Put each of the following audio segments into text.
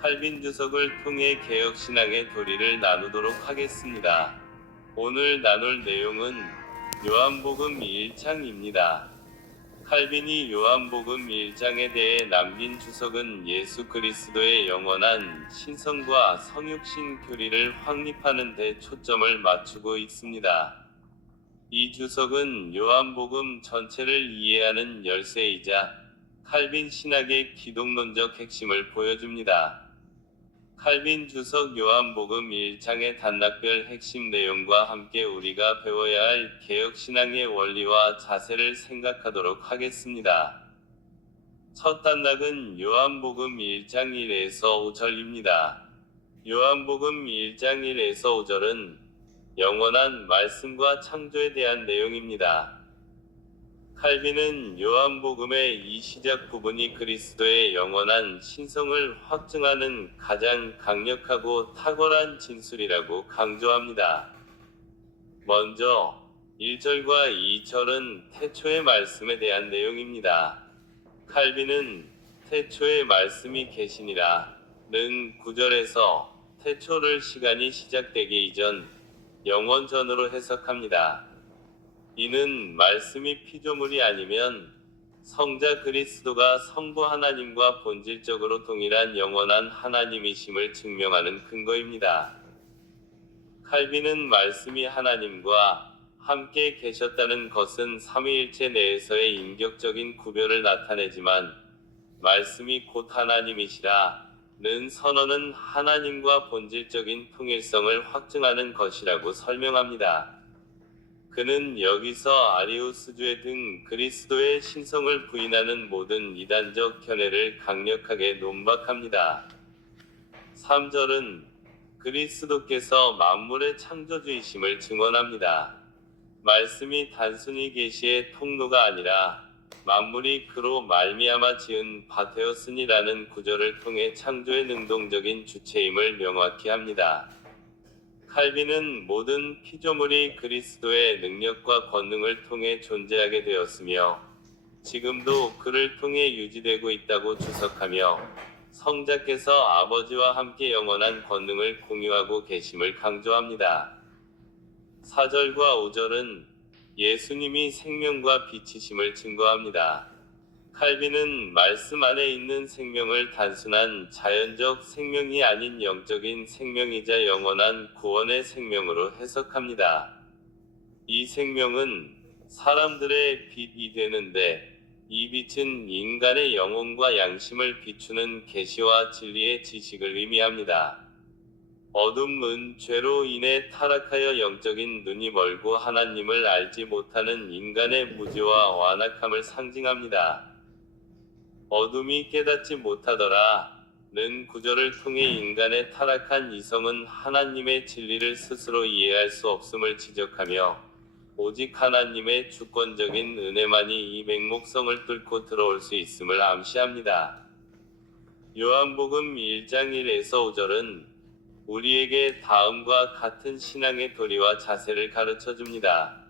칼빈 주석을 통해 개혁신앙의 도리를 나누도록 하겠습니다. 오늘 나눌 내용은 요한복음 1장입니다. 칼빈이 요한복음 1장에 대해 남긴 주석은 예수 그리스도의 영원한 신성과 성육신 교리를 확립하는 데 초점을 맞추고 있습니다. 이 주석은 요한복음 전체를 이해하는 열쇠이자 칼빈 신학의 기독론적 핵심을 보여줍니다. 칼빈 주석 요한복음 1장의 단락별 핵심 내용과 함께 우리가 배워야 할 개혁신앙의 원리와 자세를 생각하도록 하겠습니다. 첫 단락은 요한복음 1장 1에서 5절입니다. 요한복음 1장 1에서 5절은 영원한 말씀과 창조에 대한 내용입니다. 칼빈은 요한복음의 이 시작 부분이 그리스도의 영원한 신성을 확증하는 가장 강력하고 탁월한 진술이라고 강조합니다. 먼저 1절과 2절은 태초의 말씀에 대한 내용입니다. 칼빈은 태초의 말씀이 계시니라 는 9절에서 태초를 시간이 시작되기 이전, 영원 전으로 해석합니다. 이는 말씀이 피조물이 아니면 성자 그리스도가 성부 하나님과 본질적으로 동일한 영원한 하나님이심을 증명하는 근거입니다. 칼빈은 말씀이 하나님과 함께 계셨다는 것은 삼위일체 내에서의 인격적인 구별을 나타내지만 말씀이 곧 하나님이시라 는 선언은 하나님과 본질적인 통일성을 확증하는 것이라고 설명합니다. 그는 여기서 아리우스주의 등 그리스도의 신성을 부인하는 모든 이단적 견해를 강력하게 논박합니다. 3절은 그리스도께서 만물의 창조주이심을 증언합니다. 말씀이 단순히 계시의 통로가 아니라 만물이 그로 말미암아 지은 바 되었으니라는 구절을 통해 창조의 능동적인 주체임을 명확히 합니다. 칼빈은 모든 피조물이 그리스도의 능력과 권능을 통해 존재하게 되었으며 지금도 그를 통해 유지되고 있다고 주석하며 성자께서 아버지와 함께 영원한 권능을 공유하고 계심을 강조합니다. 4절과 5절은 예수님이 생명과 빛이심을 증거합니다. 칼빈은 말씀 안에 있는 생명을 단순한 자연적 생명이 아닌 영적인 생명이자 영원한 구원의 생명으로 해석합니다. 이 생명은 사람들의 빛이 되는데 이 빛은 인간의 영혼과 양심을 비추는 계시와 진리의 지식을 의미합니다. 어둠은 죄로 인해 타락하여 영적인 눈이 멀고 하나님을 알지 못하는 인간의 무지와 완악함을 상징합니다. 어둠이 깨닫지 못하더라 는 구절을 통해 인간의 타락한 이성은 하나님의 진리를 스스로 이해할 수 없음을 지적하며 오직 하나님의 주권적인 은혜만이 이 맹목성을 뚫고 들어올 수 있음을 암시합니다. 요한복음 1장 1에서 5절은 우리에게 다음과 같은 신앙의 도리와 자세를 가르쳐 줍니다.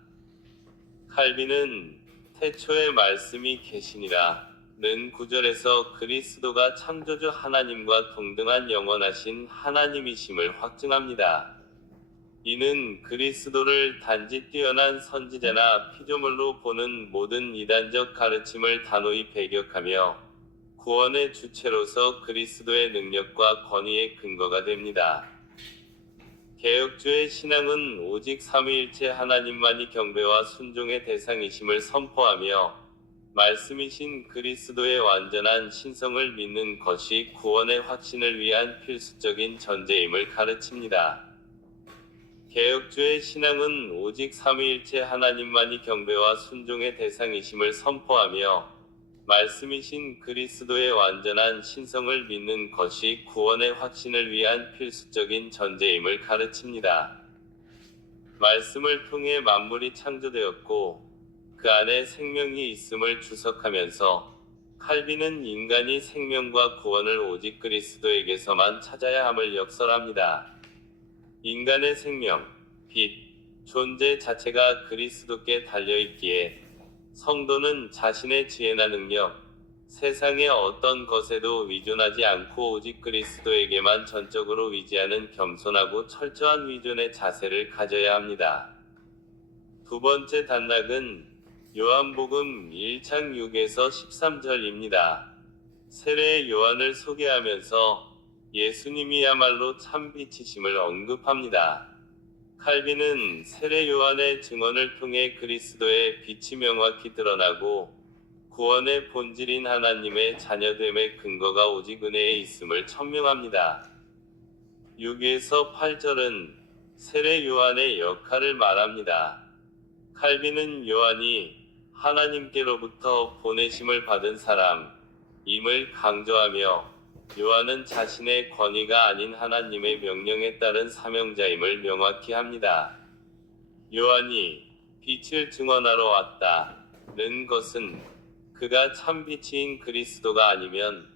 칼빈은 태초의 말씀이 계시니라 는 9절에서 그리스도가 창조주 하나님과 동등한 영원하신 하나님이심을 확증합니다. 이는 그리스도를 단지 뛰어난 선지자나 피조물로 보는 모든 이단적 가르침을 단호히 배격하며 구원의 주체로서 그리스도의 능력과 권위의 근거가 됩니다. 개혁주의 신앙은 오직 삼위일체 하나님만이 경배와 순종의 대상이심을 선포하며 말씀이신 그리스도의 완전한 신성을 믿는 것이 구원의 확신을 위한 필수적인 전제임을 가르칩니다. 개혁주의 신앙은 오직 삼위일체 하나님만이 경배와 순종의 대상이심을 선포하며 말씀이신 그리스도의 완전한 신성을 믿는 것이 구원의 확신을 위한 필수적인 전제임을 가르칩니다. 말씀을 통해 만물이 창조되었고 그 안에 생명이 있음을 주석하면서 칼빈은 인간이 생명과 구원을 오직 그리스도에게서만 찾아야 함을 역설합니다. 인간의 생명, 빛, 존재 자체가 그리스도께 달려있기에 성도는 자신의 지혜나 능력, 세상의 어떤 것에도 위존하지 않고 오직 그리스도에게만 전적으로 위지하는 겸손하고 철저한 위존의 자세를 가져야 합니다. 두 번째 단락은 요한복음 1장 6에서 13절입니다. 세례 요한을 소개하면서 예수님이야말로 참 빛이심을 언급합니다. 칼빈은 세례 요한의 증언을 통해 그리스도의 빛이 명확히 드러나고 구원의 본질인 하나님의 자녀됨의 근거가 오직 은혜에 있음을 천명합니다. 6에서 8절은 세례 요한의 역할을 말합니다. 칼빈은 요한이 하나님께로부터 보내심을 받은 사람임을 강조하며 요한은 자신의 권위가 아닌 하나님의 명령에 따른 사명자임을 명확히 합니다. 요한이 빛을 증언하러 왔다는 것은 그가 참 빛인 그리스도가 아니면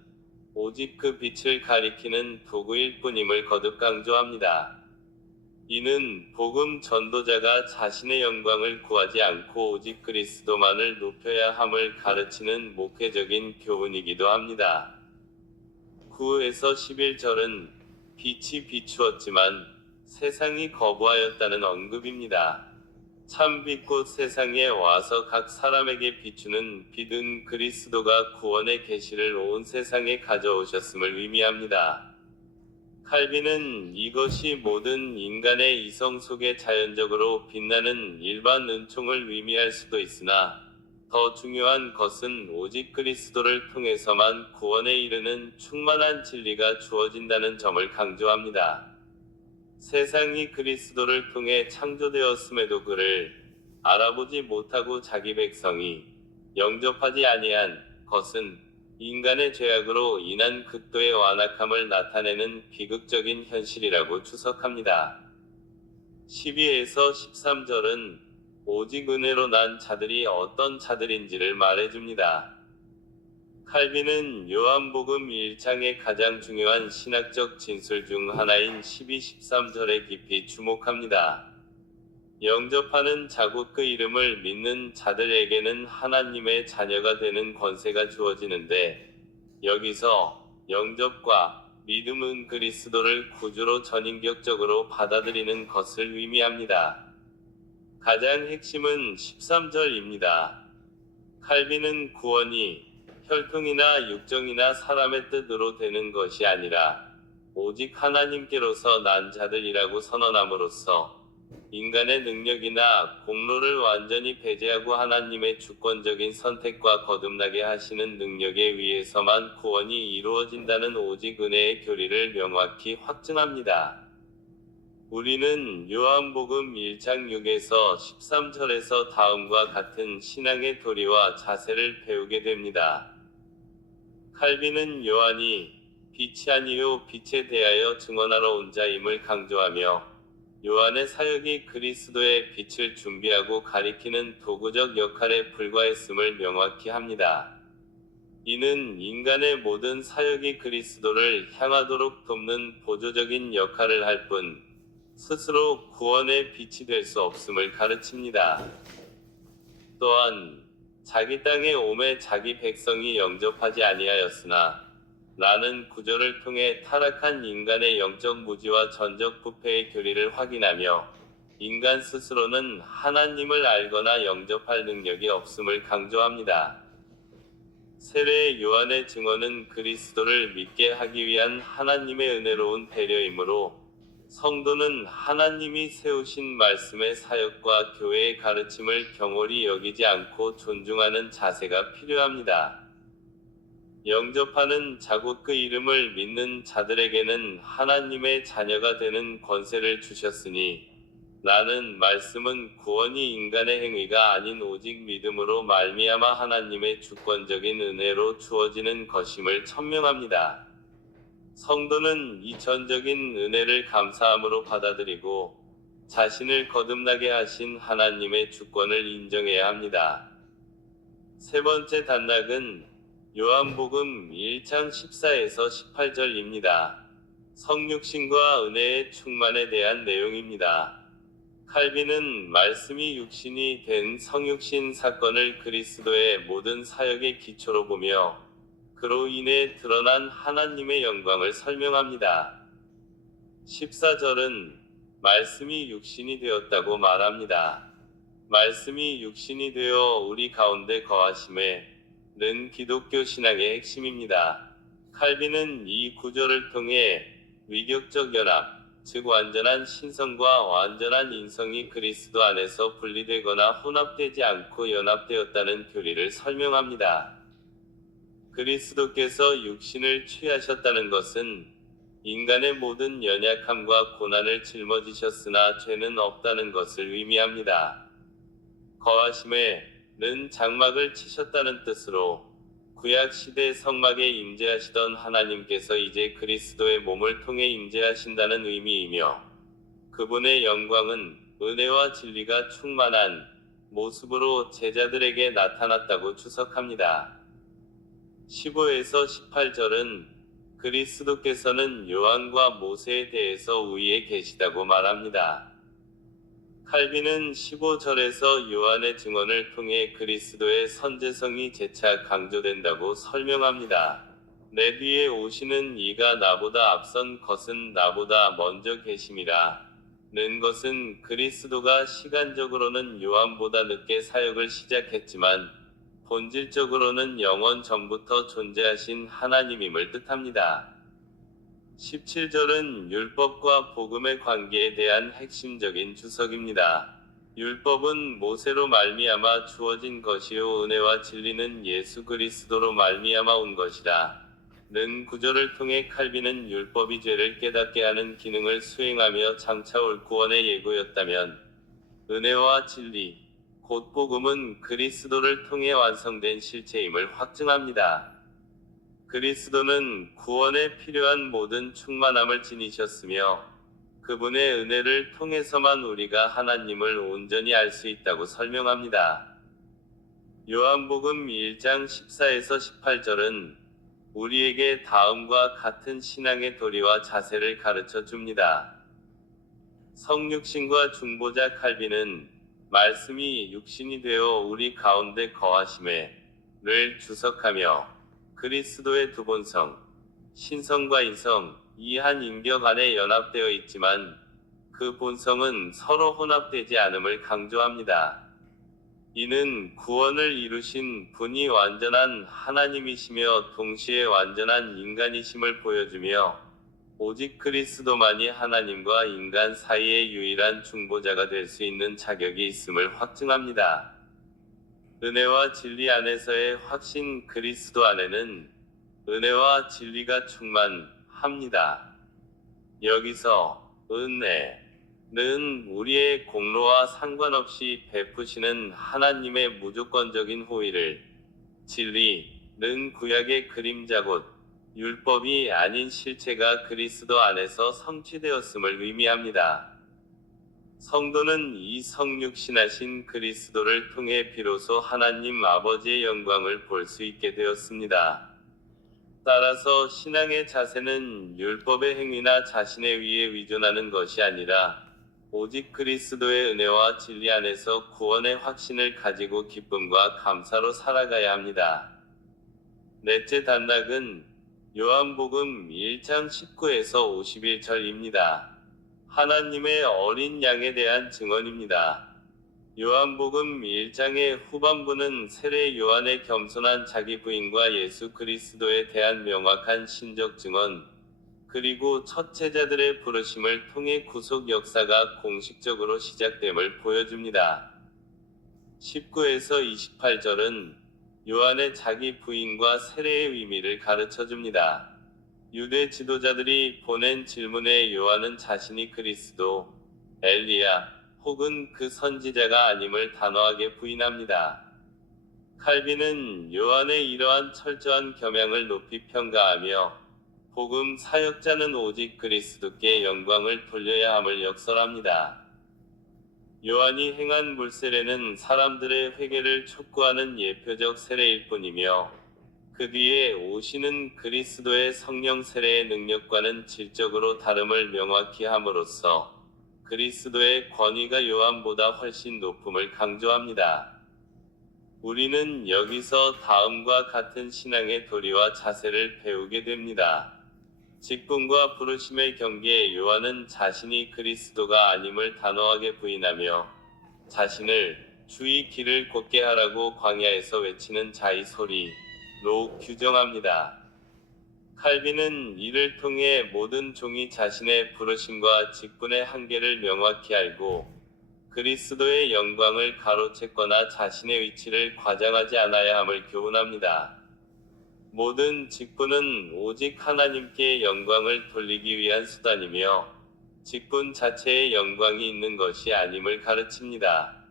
오직 그 빛을 가리키는 도구일 뿐임을 거듭 강조합니다. 이는 복음 전도자가 자신의 영광을 구하지 않고 오직 그리스도만을 높여야 함을 가르치는 목회적인 교훈이기도 합니다. 9에서 11절은 빛이 비추었지만 세상이 거부하였다는 언급입니다. 참 빛 곧 세상에 와서 각 사람에게 비추는 빛은 그리스도가 구원의 계시를 온 세상에 가져오셨음을 의미합니다. 칼빈은 이것이 모든 인간의 이성 속에 자연적으로 빛나는 일반 은총을 의미할 수도 있으나 더 중요한 것은 오직 그리스도를 통해서만 구원에 이르는 충만한 진리가 주어진다는 점을 강조합니다. 세상이 그리스도를 통해 창조되었음에도 그를 알아보지 못하고 자기 백성이 영접하지 아니한 것은 인간의 죄악으로 인한 극도의 완악함을 나타내는 비극적인 현실이라고 추석합니다. 12에서 13절은 오직 은혜로 난 자들이 어떤 자들인지를 말해줍니다. 칼빈은 요한복음 1장의 가장 중요한 신학적 진술 중 하나인 12, 13절에 깊이 주목합니다. 영접하는 자곧 그 이름을 믿는 자들에게는 하나님의 자녀가 되는 권세가 주어지는데, 여기서 영접과 믿음은 그리스도를 구주로 전인격적으로 받아들이는 것을 의미합니다. 가장 핵심은 13절입니다. 칼빈은 구원이 혈통이나 육정이나 사람의 뜻으로 되는 것이 아니라 오직 하나님께로서 난 자들이라고 선언함으로써 인간의 능력이나 공로를 완전히 배제하고 하나님의 주권적인 선택과 거듭나게 하시는 능력에 의해서만 구원이 이루어진다는 오직 은혜의 교리를 명확히 확증합니다. 우리는 요한복음 1장 6에서 13절에서 다음과 같은 신앙의 도리와 자세를 배우게 됩니다. 칼빈은 요한이 빛이 아니요 빛에 대하여 증언하러 온 자임을 강조하며 요한의 사역이 그리스도의 빛을 준비하고 가리키는 도구적 역할에 불과했음을 명확히 합니다. 이는 인간의 모든 사역이 그리스도를 향하도록 돕는 보조적인 역할을 할 뿐 스스로 구원의 빛이 될 수 없음을 가르칩니다. 또한 자기 땅에 오매 자기 백성이 영접하지 아니하였으나 라는 구절을 통해 타락한 인간의 영적 무지와 전적 부패의 교리를 확인하며 인간 스스로는 하나님을 알거나 영접할 능력이 없음을 강조합니다. 세례 요한의 증언은 그리스도를 믿게 하기 위한 하나님의 은혜로운 배려이므로 성도는 하나님이 세우신 말씀의 사역과 교회의 가르침을 경홀히 여기지 않고 존중하는 자세가 필요합니다. 영접하는 자곧 그 이름을 믿는 자들에게는 하나님의 자녀가 되는 권세를 주셨으니 라는 말씀은 구원이 인간의 행위가 아닌 오직 믿음으로 말미암아 하나님의 주권적인 은혜로 주어지는 것임을 천명합니다. 성도는 이 전적인 은혜를 감사함으로 받아들이고 자신을 거듭나게 하신 하나님의 주권을 인정해야 합니다. 세 번째 단락은 요한복음 1장 14에서 18절입니다. 성육신과 은혜의 충만에 대한 내용입니다. 칼빈은 말씀이 육신이 된 성육신 사건을 그리스도의 모든 사역의 기초로 보며 그로 인해 드러난 하나님의 영광을 설명합니다. 14절은 말씀이 육신이 되었다고 말합니다. 말씀이 육신이 되어 우리 가운데 거하심에는 기독교 신앙의 핵심입니다. 칼빈은 이 구절을 통해 위격적 연합, 즉 완전한 신성과 완전한 인성이 그리스도 안에서 분리되거나 혼합되지 않고 연합되었다는 교리를 설명합니다. 그리스도께서 육신을 취하셨다는 것은 인간의 모든 연약함과 고난을 짊어지셨으나 죄는 없다는 것을 의미합니다. 거하심에는 장막을 치셨다는 뜻으로 구약 시대 성막에 임재하시던 하나님께서 이제 그리스도의 몸을 통해 임재하신다는 의미이며, 그분의 영광은 은혜와 진리가 충만한 모습으로 제자들에게 나타났다고 추석합니다. 15에서 18절은 그리스도께서는 요한과 모세에 대해서 위에 계시다고 말합니다. 칼빈은 15절에서 요한의 증언을 통해 그리스도의 선제성이 재차 강조된다고 설명합니다. 내 뒤에 오시는 이가 나보다 앞선 것은 나보다 먼저 계심이라 는 것은 그리스도가 시간적으로는 요한보다 늦게 사역을 시작했지만 본질적으로는 영원 전부터 존재하신 하나님임을 뜻합니다. 17절은 율법과 복음의 관계에 대한 핵심적인 주석입니다. 율법은 모세로 말미암아 주어진 것이요 은혜와 진리는 예수 그리스도로 말미암아 온 것이라 는 구절을 통해 칼빈은 율법이 죄를 깨닫게 하는 기능을 수행하며 장차 올 구원의 예고였다면, 은혜와 진리, 곧 복음은 그리스도를 통해 완성된 실체임을 확증합니다. 그리스도는 구원에 필요한 모든 충만함을 지니셨으며, 그분의 은혜를 통해서만 우리가 하나님을 온전히 알 수 있다고 설명합니다. 요한복음 1장 14에서 18절은 우리에게 다음과 같은 신앙의 도리와 자세를 가르쳐 줍니다. 성육신과 중보자 칼빈은 말씀이 육신이 되어 우리 가운데 거하심에를 주석하며, 그리스도의 두 본성, 신성과 인성, 이 한 인격 안에 연합되어 있지만 그 본성은 서로 혼합되지 않음을 강조합니다. 이는 구원을 이루신 분이 완전한 하나님이시며 동시에 완전한 인간이심을 보여주며, 오직 그리스도만이 하나님과 인간 사이의 유일한 중보자가 될 수 있는 자격이 있음을 확증합니다. 은혜와 진리 안에서의 확신, 그리스도 안에는 은혜와 진리가 충만합니다. 여기서 은혜는 우리의 공로와 상관없이 베푸시는 하나님의 무조건적인 호의를, 진리는 구약의 그림자 곧 율법이 아닌 실체가 그리스도 안에서 성취되었음을 의미합니다. 성도는 이 성육신하신 그리스도를 통해 비로소 하나님 아버지의 영광을 볼 수 있게 되었습니다. 따라서 신앙의 자세는 율법의 행위나 자신의 위에 의존하는 것이 아니라 오직 그리스도의 은혜와 진리 안에서 구원의 확신을 가지고 기쁨과 감사로 살아가야 합니다. 넷째 단락은 요한복음 1장 19에서 51절입니다. 하나님의 어린 양에 대한 증언입니다. 요한복음 1장의 후반부는 세례 요한의 겸손한 자기 부인과 예수 그리스도에 대한 명확한 신적 증언, 그리고 첫 제자들의 부르심을 통해 구속 역사가 공식적으로 시작됨을 보여줍니다. 19에서 28절은 요한의 자기 부인과 세례의 의미를 가르쳐줍니다. 유대 지도자들이 보낸 질문에 요한은 자신이 그리스도, 엘리야, 혹은 그 선지자가 아님을 단호하게 부인합니다. 칼빈은 요한의 이러한 철저한 겸양을 높이 평가하며, 복음 사역자는 오직 그리스도께 영광을 돌려야 함을 역설합니다. 요한이 행한 물세례는 사람들의 회개를 촉구하는 예표적 세례일 뿐이며, 그 뒤에 오시는 그리스도의 성령 세례의 능력과는 질적으로 다름을 명확히 함으로써 그리스도의 권위가 요한보다 훨씬 높음을 강조합니다. 우리는 여기서 다음과 같은 신앙의 도리와 자세를 배우게 됩니다. 직분과 부르심의 경계에 요한은 자신이 그리스도가 아님을 단호하게 부인하며 자신을 주의 길을 곧게 하라고 광야에서 외치는 자의 소리로 규정합니다. 칼빈은 이를 통해 모든 종이 자신의 부르심과 직분의 한계를 명확히 알고 그리스도의 영광을 가로챘거나 자신의 위치를 과장하지 않아야 함을 교훈합니다. 모든 직분은 오직 하나님께 영광을 돌리기 위한 수단이며 직분 자체에 영광이 있는 것이 아님을 가르칩니다.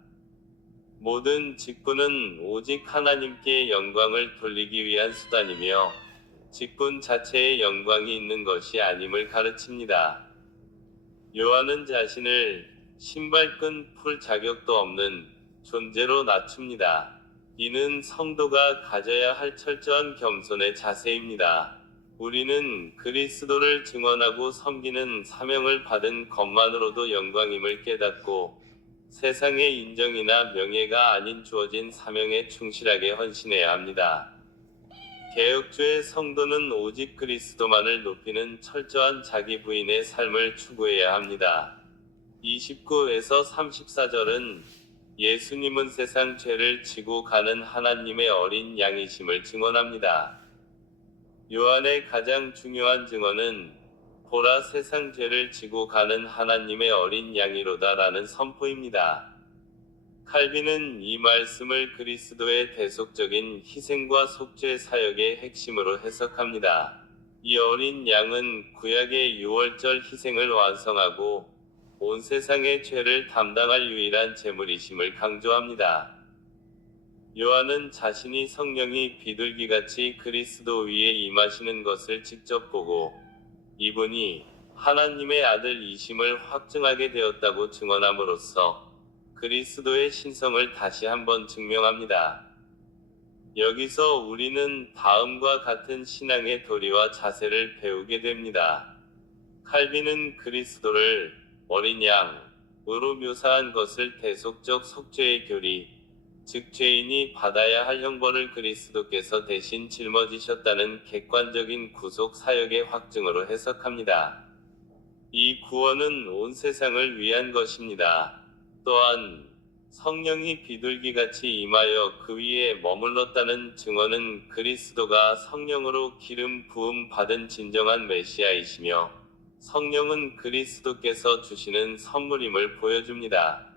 모든 직분은 오직 하나님께 영광을 돌리기 위한 수단이며 직분 자체에 영광이 있는 것이 아님을 가르칩니다. 요한은 자신을 신발끈 풀 자격도 없는 존재로 낮춥니다. 이는 성도가 가져야 할 철저한 겸손의 자세입니다. 우리는 그리스도를 증언하고 섬기는 사명을 받은 것만으로도 영광임을 깨닫고 세상의 인정이나 명예가 아닌 주어진 사명에 충실하게 헌신해야 합니다. 개혁주의 성도는 오직 그리스도만을 높이는 철저한 자기 부인의 삶을 추구해야 합니다. 29에서 34절은 예수님은 세상 죄를 지고 가는 하나님의 어린 양이심을 증언합니다. 요한의 가장 중요한 증언은 보라 세상 죄를 지고 가는 하나님의 어린 양이로다 라는 선포입니다. 칼빈은 이 말씀을 그리스도의 대속적인 희생과 속죄 사역의 핵심으로 해석합니다. 이 어린 양은 구약의 유월절 희생을 완성하고 온 세상의 죄를 담당할 유일한 제물이심을 강조합니다. 요한은 자신이 성령이 비둘기같이 그리스도 위에 임하시는 것을 직접 보고 이분이 하나님의 아들이심을 확증하게 되었다고 증언함으로써 그리스도의 신성을 다시 한번 증명합니다. 여기서 우리는 다음과 같은 신앙의 도리와 자세를 배우게 됩니다. 칼빈은 그리스도를 어린 양으로 묘사한 것을 대속적 속죄의 교리, 즉 죄인이 받아야 할 형벌을 그리스도께서 대신 짊어지셨다는 객관적인 구속 사역의 확증으로 해석합니다. 이 구원은 온 세상을 위한 것입니다. 또한 성령이 비둘기같이 임하여 그 위에 머물렀다는 증언은 그리스도가 성령으로 기름 부음 받은 진정한 메시아이시며 성령은 그리스도께서 주시는 선물임을 보여줍니다.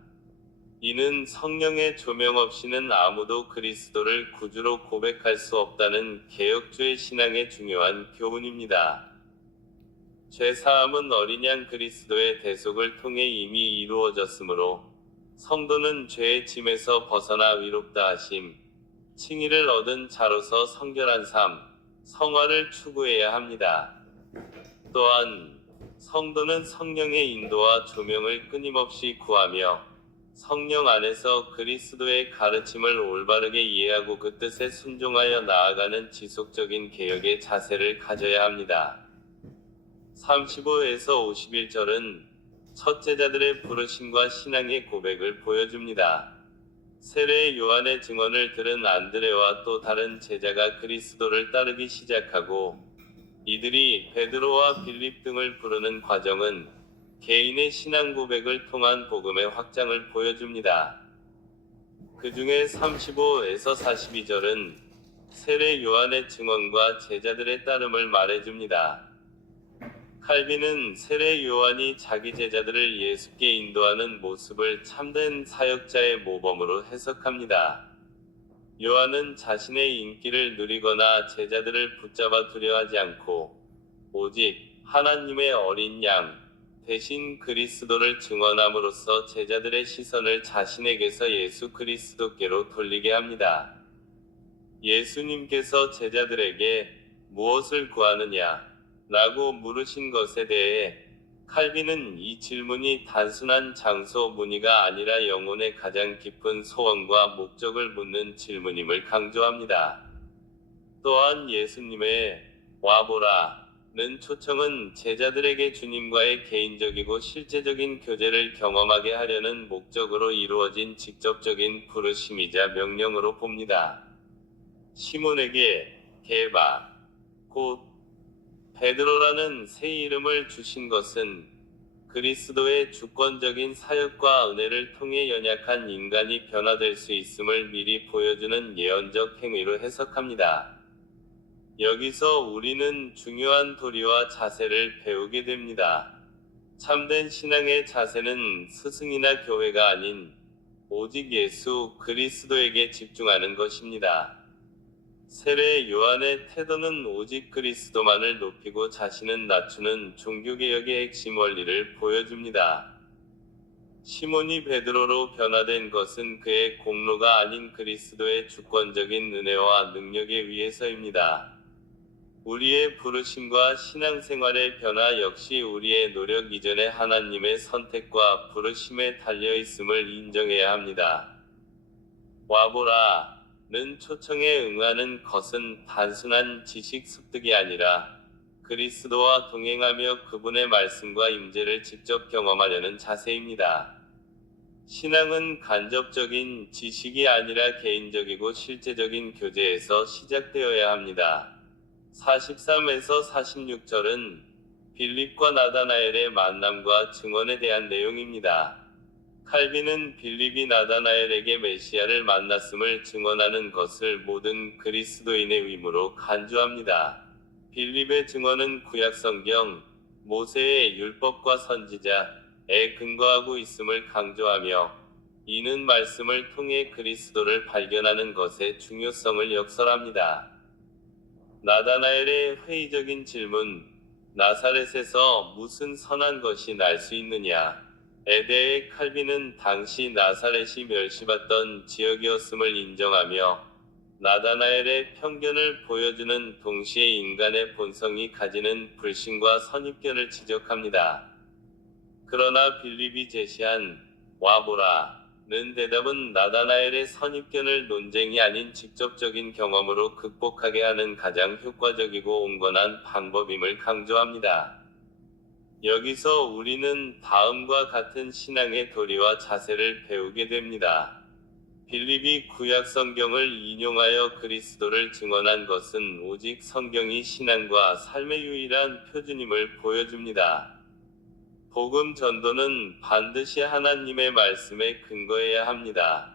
이는 성령의 조명 없이는 아무도 그리스도를 구주로 고백할 수 없다는 개혁주의 신앙의 중요한 교훈입니다. 죄사함은 어린 양 그리스도의 대속을 통해 이미 이루어졌으므로 성도는 죄의 짐에서 벗어나 위롭다 하심, 칭의를 얻은 자로서 성결한 삶, 성화를 추구해야 합니다. 또한 성도는 성령의 인도와 조명을 끊임없이 구하며 성령 안에서 그리스도의 가르침을 올바르게 이해하고 그 뜻에 순종하여 나아가는 지속적인 개혁의 자세를 가져야 합니다. 35에서 51절은 첫 제자들의 부르심과 신앙의 고백을 보여줍니다. 세례 요한의 증언을 들은 안드레와 또 다른 제자가 그리스도를 따르기 시작하고 이들이 베드로와 빌립 등을 부르는 과정은 개인의 신앙 고백을 통한 복음의 확장을 보여줍니다. 그 중에 35에서 42절은 세례 요한의 증언과 제자들의 따름을 말해줍니다. 칼빈은 세례 요한이 자기 제자들을 예수께 인도하는 모습을 참된 사역자의 모범으로 해석합니다. 요한은 자신의 인기를 누리거나 제자들을 붙잡아 두려하지 않고 오직 하나님의 어린 양 대신 그리스도를 증언함으로써 제자들의 시선을 자신에게서 예수 그리스도께로 돌리게 합니다. 예수님께서 제자들에게 무엇을 구하느냐 라고 물으신 것에 대해 칼빈은 이 질문이 단순한 장소 문의가 아니라 영혼의 가장 깊은 소원과 목적을 묻는 질문임을 강조합니다. 또한 예수님의 와보라 는 초청은 제자들에게 주님과의 개인적이고 실제적인 교제를 경험하게 하려는 목적으로 이루어진 직접적인 부르심이자 명령으로 봅니다. 시몬에게 게바, 곧 베드로라는 새 이름을 주신 것은 그리스도의 주권적인 사역과 은혜를 통해 연약한 인간이 변화될 수 있음을 미리 보여주는 예언적 행위로 해석합니다. 여기서 우리는 중요한 도리와 자세를 배우게 됩니다. 참된 신앙의 자세는 스승이나 교회가 아닌 오직 예수 그리스도에게 집중하는 것입니다. 세례 요한의 태도는 오직 그리스도만을 높이고 자신은 낮추는 종교개혁의 핵심 원리를 보여줍니다. 시몬이 베드로로 변화된 것은 그의 공로가 아닌 그리스도의 주권적인 은혜와 능력에 의해서입니다. 우리의 부르심과 신앙생활의 변화 역시 우리의 노력 이전에 하나님의 선택과 부르심에 달려 있음을 인정해야 합니다. 와보라 는 초청에 응하는 것은 단순한 지식 습득이 아니라 그리스도와 동행하며 그분의 말씀과 임재를 직접 경험하려는 자세입니다. 신앙은 간접적인 지식이 아니라 개인적이고 실제적인 교제에서 시작되어야 합니다. 43에서 46절은 빌립과 나다나엘의 만남과 증언에 대한 내용입니다. 칼빈은 빌립이 나다나엘에게 메시아를 만났음을 증언하는 것을 모든 그리스도인의 의무로 간주합니다. 빌립의 증언은 구약성경, 모세의 율법과 선지자에 근거하고 있음을 강조하며 이는 말씀을 통해 그리스도를 발견하는 것의 중요성을 역설합니다. 나다나엘의 회의적인 질문, 나사렛에서 무슨 선한 것이 날 수 있느냐? 에 대해 칼빈은 당시 나사렛이 멸시받던 지역이었음을 인정하며 나다나엘의 편견을 보여주는 동시에 인간의 본성이 가지는 불신과 선입견을 지적합니다. 그러나 빌립이 제시한 와보라 는 대답은 나다나엘의 선입견을 논쟁이 아닌 직접적인 경험으로 극복하게 하는 가장 효과적이고 온건한 방법임을 강조합니다. 여기서 우리는 다음과 같은 신앙의 도리와 자세를 배우게 됩니다. 빌립이 구약 성경을 인용하여 그리스도를 증언한 것은 오직 성경이 신앙과 삶의 유일한 표준임을 보여줍니다. 복음 전도는 반드시 하나님의 말씀에 근거해야 합니다.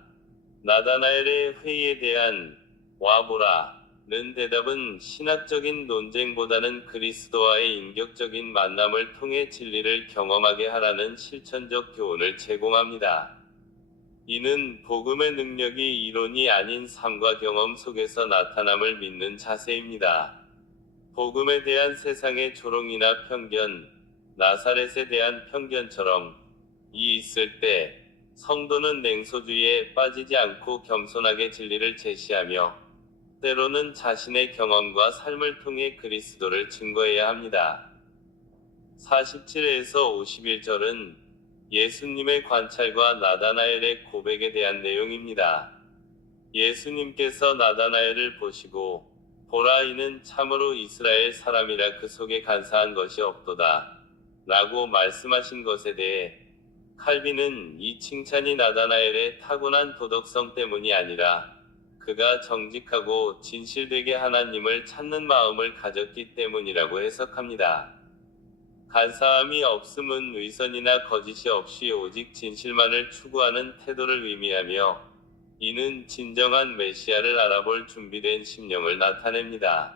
나다나엘의 회의에 대한 와보라 는 대답은 신학적인 논쟁보다는 그리스도와의 인격적인 만남을 통해 진리를 경험하게 하라는 실천적 교훈을 제공합니다. 이는 복음의 능력이 이론이 아닌 삶과 경험 속에서 나타남을 믿는 자세입니다. 복음에 대한 세상의 조롱이나 편견, 나사렛에 대한 편견처럼 이 있을 때 성도는 냉소주의에 빠지지 않고 겸손하게 진리를 제시하며 때로는 자신의 경험과 삶을 통해 그리스도를 증거해야 합니다. 47에서 51절은 예수님의 관찰과 나다나엘의 고백에 대한 내용입니다. 예수님께서 나다나엘을 보시고 보라 이는 참으로 이스라엘 사람이라 그 속에 간사한 것이 없도다 라고 말씀하신 것에 대해 칼빈은 이 칭찬이 나다나엘의 타고난 도덕성 때문이 아니라 그가 정직하고 진실되게 하나님을 찾는 마음을 가졌기 때문이라고 해석합니다. 간사함이 없음은 위선이나 거짓이 없이 오직 진실만을 추구하는 태도를 의미하며 이는 진정한 메시아를 알아볼 준비된 심령을 나타냅니다.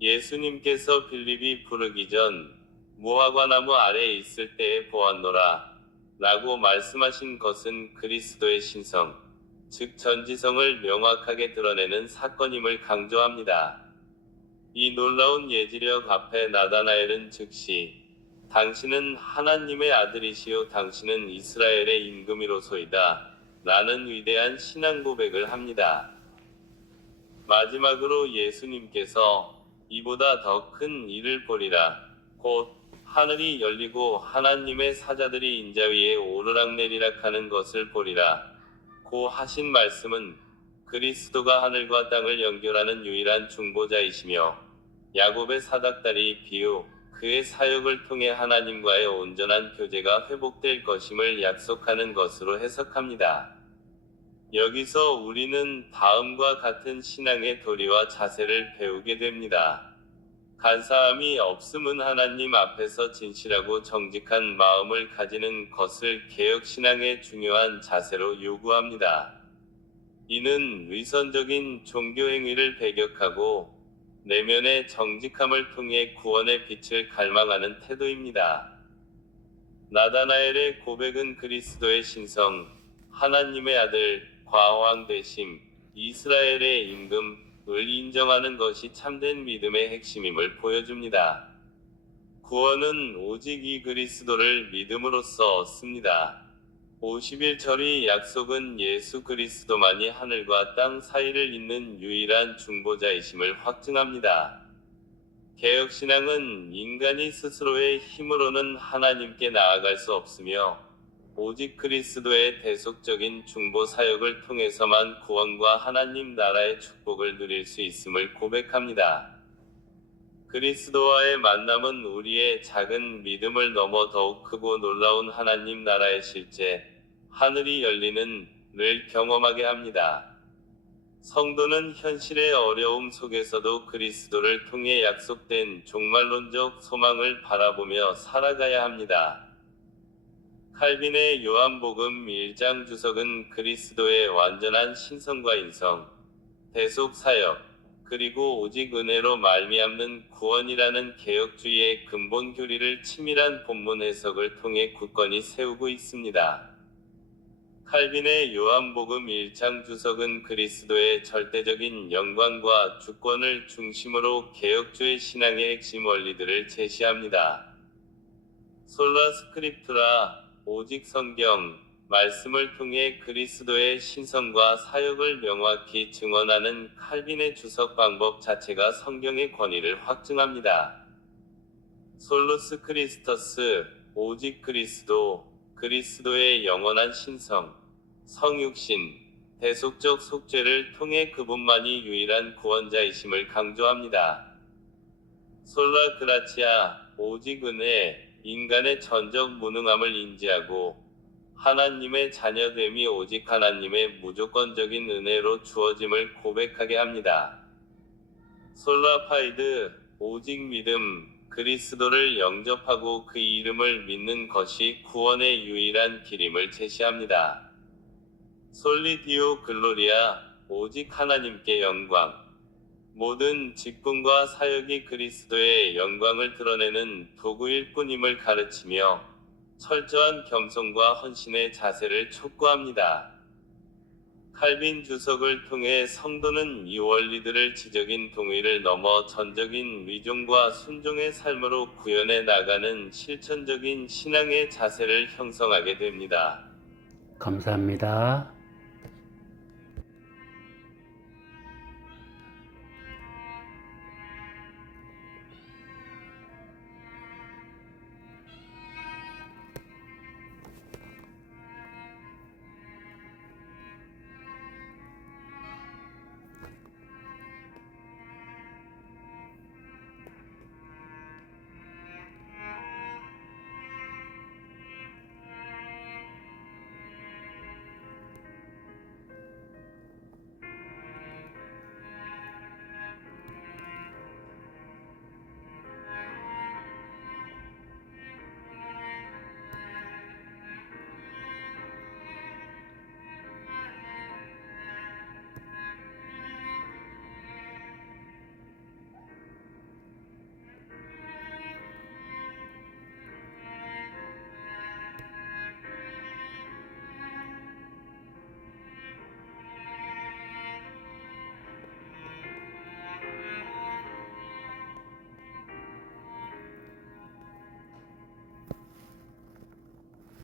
예수님께서 빌립이 부르기 전 무화과나무 아래에 있을 때에 보았노라 라고 말씀하신 것은 그리스도의 신성, 즉 전지성을 명확하게 드러내는 사건임을 강조합니다. 이 놀라운 예지력 앞에 나다나엘은 즉시 당신은 하나님의 아들이시요 당신은 이스라엘의 임금이로소이다 라는 위대한 신앙 고백을 합니다. 마지막으로 예수님께서 이보다 더 큰 일을 보리라 곧 하늘이 열리고 하나님의 사자들이 인자 위에 오르락내리락 하는 것을 보리라 고 하신 말씀은 그리스도가 하늘과 땅을 연결하는 유일한 중보자이시며 야곱의 사닥다리 비유, 그의 사역을 통해 하나님과의 온전한 교제가 회복될 것임을 약속하는 것으로 해석합니다. 여기서 우리는 다음과 같은 신앙의 도리와 자세를 배우게 됩니다. 간사함이 없음은 하나님 앞에서 진실하고 정직한 마음을 가지는 것을 개혁신앙의 중요한 자세로 요구합니다. 이는 위선적인 종교행위를 배격하고 내면의 정직함을 통해 구원의 빛을 갈망하는 태도입니다. 나다나엘의 고백은 그리스도의 신성, 하나님의 아들, 과왕 되심, 이스라엘의 임금을 인정하는 것이 참된 믿음의 핵심임을 보여줍니다. 구원은 오직 이 그리스도를 믿음으로써 얻습니다. 51절의 약속은 예수 그리스도만이 하늘과 땅 사이를 잇는 유일한 중보자이심을 확증합니다. 개혁신앙은 인간이 스스로의 힘으로는 하나님께 나아갈 수 없으며 오직 그리스도의 대속적인 중보 사역을 통해서만 구원과 하나님 나라의 축복을 누릴 수 있음을 고백합니다. 그리스도와의 만남은 우리의 작은 믿음을 넘어 더욱 크고 놀라운 하나님 나라의 실제, 하늘이 열리는 를 경험하게 합니다. 성도는 현실의 어려움 속에서도 그리스도를 통해 약속된 종말론적 소망을 바라보며 살아가야 합니다. 칼빈의 요한복음 1장 주석은 그리스도의 완전한 신성과 인성, 대속 사역, 그리고 오직 은혜로 말미암는 구원이라는 개혁주의의 근본 교리를 치밀한 본문 해석을 통해 굳건히 세우고 있습니다. 칼빈의 요한복음 1장 주석은 그리스도의 절대적인 영광과 주권을 중심으로 개혁주의 신앙의 핵심 원리들을 제시합니다. 솔라 스크립투라, 오직 성경, 말씀을 통해 그리스도의 신성과 사역을 명확히 증언하는 칼빈의 주석 방법 자체가 성경의 권위를 확증합니다. 솔루스 크리스터스, 오직 그리스도, 그리스도의 영원한 신성, 성육신, 대속적 속죄를 통해 그분만이 유일한 구원자이심을 강조합니다. 솔라 그라치아, 오직 은혜, 인간의 전적 무능함을 인지하고 하나님의 자녀됨이 오직 하나님의 무조건적인 은혜로 주어짐을 고백하게 합니다. 솔라 파이드, 오직 믿음, 그리스도를 영접하고 그 이름을 믿는 것이 구원의 유일한 길임을 제시합니다. 솔리디오 글로리아, 오직 하나님께 영광. 모든 직분과 사역이 그리스도의 영광을 드러내는 도구일 뿐임을 가르치며 철저한 겸손과 헌신의 자세를 촉구합니다. 칼빈 주석을 통해 성도는 이 원리들을 지적인 동의를 넘어 전적인 위종과 순종의 삶으로 구현해 나가는 실천적인 신앙의 자세를 형성하게 됩니다. 감사합니다.